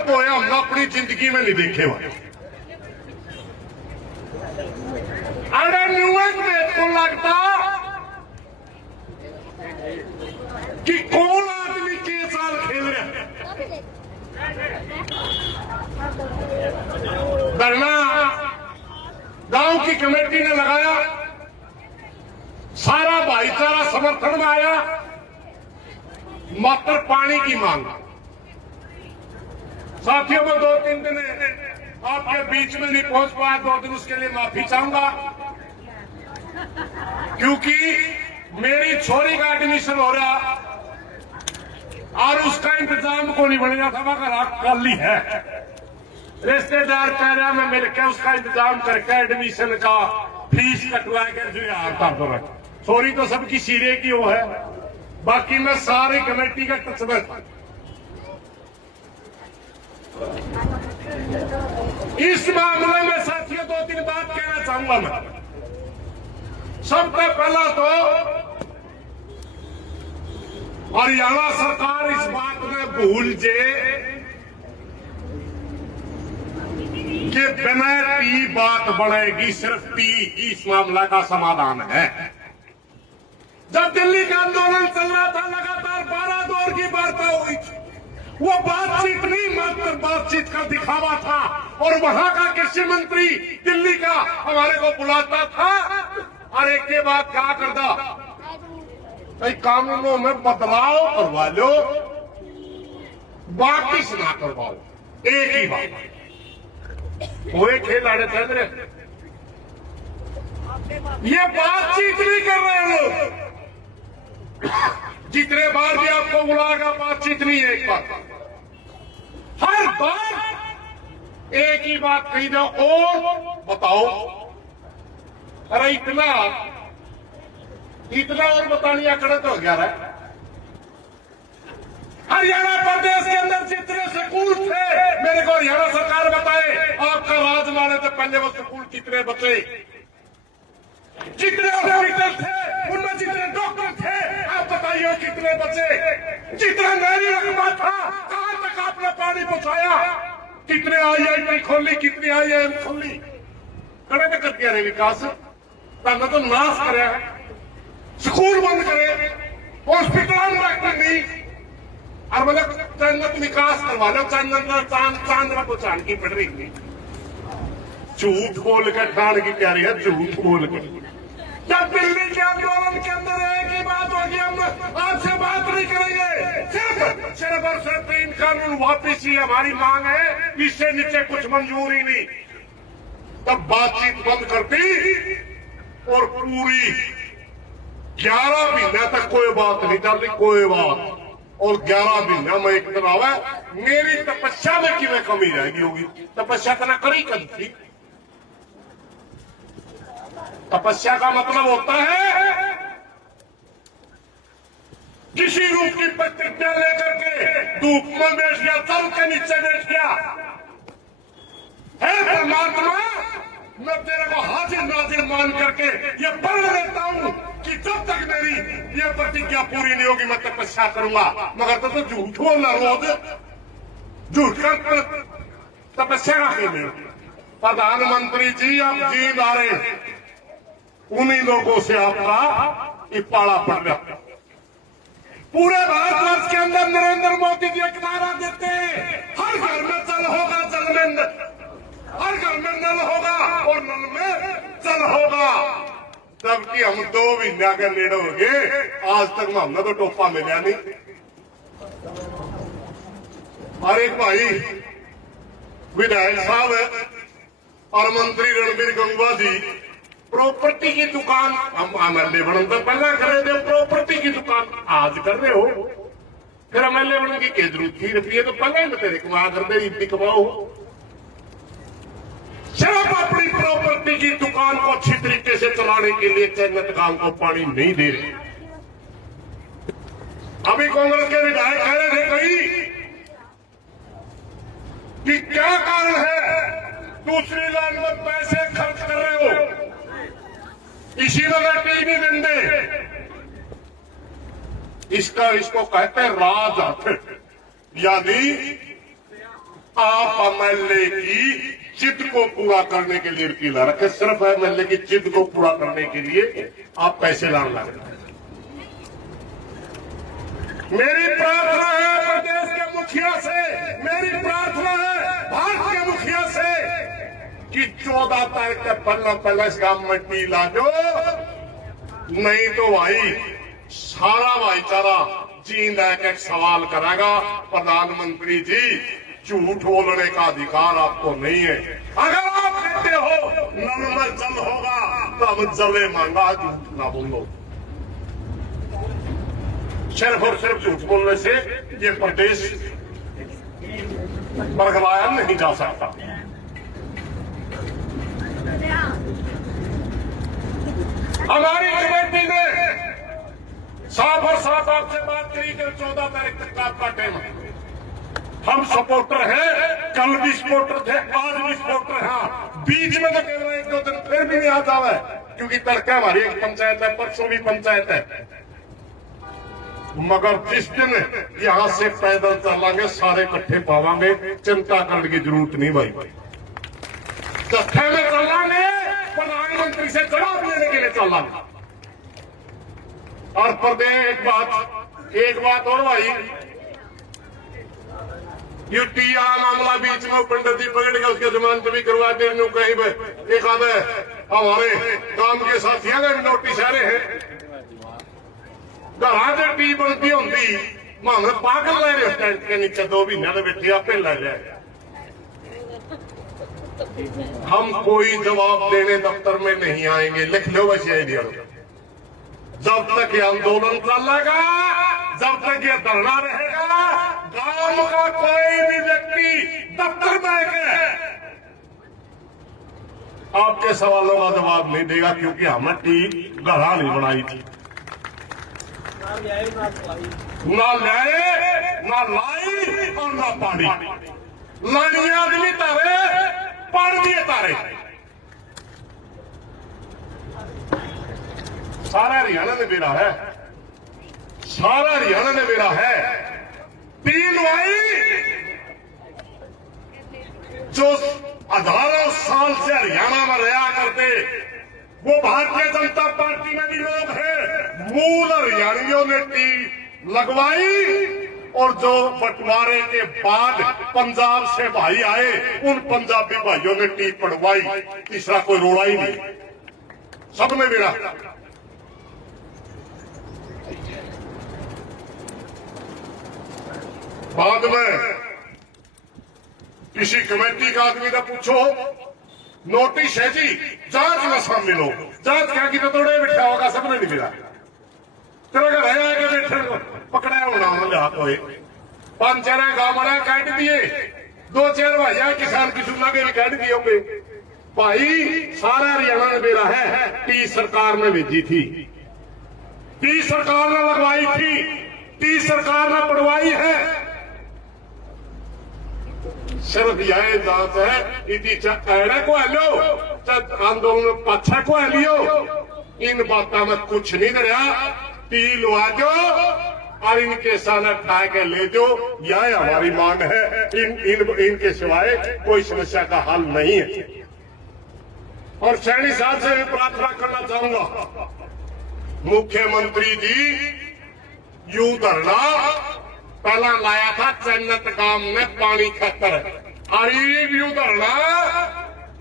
Develop होया हमने अपनी जिंदगी में नहीं देखे हुए। अरे न्यूज में को लगता कि कौन आदमी के साल खेल रहा है। धरना गांव की कमेटी ने लगाया, सारा भाईचारा समर्थन में आया, मात्र पानी की मांग। साथियों को 2-3 दिन आपके बीच में नहीं पहुंच पाया, 2 दिन उसके लिए माफी चाहूंगा, क्योंकि मेरी छोरी का एडमिशन हो रहा और उसका इंतजाम को नहीं बन रहा था, मगर कल ही है। रिश्तेदार कह रहा मैं मिलकर उसका इंतजाम करके एडमिशन का फीस कटवा कर जो आता तो छोरी तो सबकी सीरे की वो है। बाकी मैं सारी कमेटी का टच में इस मामले में साथियों 2-3 बात कहना चाहूंगा मैं। सबसे पहला तो हरियाणा सरकार इस बात में भूल जे कि बिना टी बात बढ़ेगी, सिर्फ टी इस मामला का समाधान है। जब दिल्ली का आंदोलन चल रहा था, लगातार 12 दौर की वार्ता हुई थी। वो बातचीत नहीं, मात्र बातचीत का दिखावा था। और वहां का कृषि मंत्री दिल्ली का हमारे को बुलाता था और एक के बाद क्या करता, कई कानूनों में बदलाव करवा लो, बाकी से ना करवाओ, एक ही बात। वो एक खेल आने थे, ये बातचीत नहीं कर रहे लोग। जितने बार भी आपको बुलाएगा, बातचीत नहीं है। एक बार हर बार एक ही बात कही दो, और बताओ। अरे इतना और बतानिया करे तो 11। हरियाणा प्रदेश के अंदर जितने स्कूल थे, मेरे को हरियाणा सरकार बताए, आपका राज माने तो पहले वो स्कूल कितने बचे, जितने हॉस्पिटल थे उनमें जितने डॉक्टर थे, आप बताइए कितने बचे। जितना मेरी रकबा था, कहां तक आपने पानी पहुंचाया, कितने IIT खोली, कितनी IIM खोली, कड़े तक कर दिया रे विकास। तब तो नाश करे, स्कूल बंद करे, हॉस्पिटल डॉक्टर नहीं, और मतलब जन्नत विकास करवा लो, चांद में पहुंचाने की पड़ रही थी। झूठ बोल कर खाने की तैयारी है, झूठ बोल कर। जब दिल्ली के आंदोलन के अंदर एक ही बात होगी, हम आपसे बात नहीं करेंगे, सिर्फ और सिर्फ 3 कानून वापिस ही हमारी मांग है, इससे नीचे कुछ मंजूरी नहीं। तब बातचीत बंद करती और पूरी 11 महीने तक कोई बात नहीं चल रही, कोई बात। और 11 महीना में एक दिन आवा, मेरी तपस्या में कि में कमी रहेगी होगी। तपस्या करना करी कर थी। तपस्या का मतलब होता है किसी रूप की प्रतिज्ञा लेकर के धूप में बैठ गया, तल के नीचे बैठ गया, हे परमात्मा मैं तेरे को हाजिर नाजिर मान करके ये पढ़ लेता हूं कि जब तक मेरी ये प्रतिज्ञा पूरी नहीं होगी मैं तपस्या करूंगा। मगर तो झूठ बोलना, रोज झूठ कर तपस्या का खेल। प्रधानमंत्री जी आप जीत आ रहे, उन्हीं लोगों से आपका ये पाला पड़ रहा। पूरे भारतवर्ष के अंदर नरेंद्र मोदी जी एक नारा देते हैं, हर घर में जल होगा, जल में हर घर में नल होगा और नल में जल होगा। जबकि हम 2 महीने के नेड़े हो गए, आज तक हमने तो टोपा मिला नहीं। और एक भाई विधायक साहब और मंत्री रणबीर गंगवा जी प्रॉपर्टी की दुकान हम MLA बनने तो पहला करे थे, प्रॉपर्टी की दुकान आज कर रहे हो, फिर MLA बनने की जरूरत थी, रुपये तो पहले ही तेरे कमा कर दे, इतनी कमाओ। सिर्फ अपनी प्रॉपर्टी की दुकान को अच्छी तरीके से चलाने के लिए चैनत गांव को पानी नहीं दे रहे। अभी कांग्रेस के विधायक कह रहे थे कहीं कि क्या कारण है दूसरी लाइन में पैसे खर्च कर रहे हो, इसी वजह टीवी डंडे, इसको कहते हैं राजहट, यानी आप एमएलए की जिद को पूरा करने के लिए कीला रखे, सिर्फ एमएलए की जिद को पूरा करने के लिए आप पैसे लाने लगे। मेरी प्रार्थना है प्रदेश के मुखिया से, मेरी प्रार्थना है भारत के मुखिया से कि 14 तारीख के पहले इस गांव में टी ला दो, नहीं तो भाई सारा भाईचारा चीन एक सवाल करेगा। प्रधानमंत्री जी, झूठ बोलने का अधिकार आपको नहीं है। अगर आप कहते हो नल में जल होगा तो हम जले मांगा, झूठ ना बोलो। सिर्फ और सिर्फ झूठ बोलने से ये प्रदेश बरगलाया नहीं जा सकता। हमारी कमेटी ने साफ और साफ आपसे बात करी कि 14 तारीख तक आपका टाइम है। हम सपोर्टर हैं, कल भी सपोर्टर थे, आज भी सपोर्टर हैं। बीच में तो केवल 1-2 दिन फिर भी नहीं आ जावे, क्योंकि तड़के हमारी एक पंचायत है, परसों भी पंचायत है। मगर जिस दिन यहां से पैदल चलांगे सारे इकट्ठे पावांगे, चिंता करने की जरूरत नहीं भाई। जत्थे में चलांगे, प्रधानमंत्री से जवाब लेने के लिए चलांगे। और प्रदेश एक बात और भाई, यूटिया मामला बीच में पंडित जी पकड़ के उसके जमानत भी करवा दे, कहीं पे एक आधे हमारे काम के साथियों का नोटिस आ रहे हैं। घर टी बनती होंगी मामले पागल ले रहे टेंट के नीचे 2 महीने बैठे आपे ले जाए। हम कोई जवाब देने दफ्तर में नहीं आएंगे, लिख लो बस ये। जब तक ये आंदोलन चलेगा, जब तक ये धरना रहेगा, गांव का कोई भी व्यक्ति दफ्तर में आके आपके सवालों का जवाब नहीं देगा, क्योंकि हमने टी घरा नहीं बनाई थी। ना लाए, ना लाई और ना पानी। लानी आदमी तारे, पानी तारे। सारा हरियाणा ने बेरा है, सारा हरियाणा ने बेरा है। 3 भाई जो हजारों साल से हरियाणा में रहा करते, वो भारतीय जनता पार्टी में भी लोग हैं। मूल हरियाणियों ने टी लगवाई, और जो बंटवारे के बाद पंजाब से भाई आए, उन पंजाबी भाइयों ने टी पड़वाई। तीसरा कोई रोड़ा ही नहीं, सबने मेरा। बाद में किसी कमेटी का आदमी ने पूछो, नोटिस है जी, जांच में शामिल हो। जांच क्या की तो तोड़े बैठा होगा, सबने नहीं मिला। तेरा घर है आगे बैठे पकड़ा होना लिया तो 5-4 गांव बड़ा काट दिए, 2-4 भाइया किसान की सुनना के काट दिए होंगे। भाई सारा हरियाणा ने बेरा है। टी सरकार ने भेजी थी, टी सरकार ने लगवाई थी, टी सरकार ने पड़वाई है। सिर्फ यह जांच है इति चढ़े को लो, आंदोलन पाछा को लियो। इन बातों में कुछ नहीं रहा। टी लवा दो और इनके सामने उठा के ले दो, यह हमारी मांग है। इनके सिवाय कोई समस्या का हल नहीं है। और सैनी साहब से भी प्रार्थना करना चाहूंगा, मुख्यमंत्री जी, यू धरना पहला लाया था जन्नत गांव में पानी खातर, और यू धरना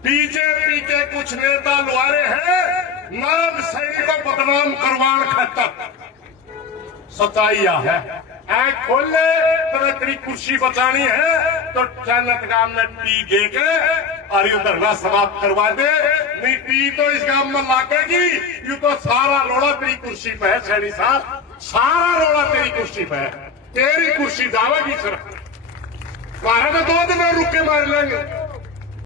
बीजेपी के कुछ नेता लुआरे हैं नाग सैनिक को बदनाम करवान खातर। सच्चाई यह है, खोले तो तेरी कुर्सी बचानी है तो जन्नत गांव में टी दे के और यू धरना समाप्त करवा दे। नहीं टी तो इस गांव में लागेगी, यू तो सारा रोड़ा तेरी कुर्सी पे है। सैनी साहब, सारा रोड़ा तेरी कुर्सी पे है। तेरी कुर्सी जावेगी सिर्फ, 2 दिन रुक के मार लेंगे।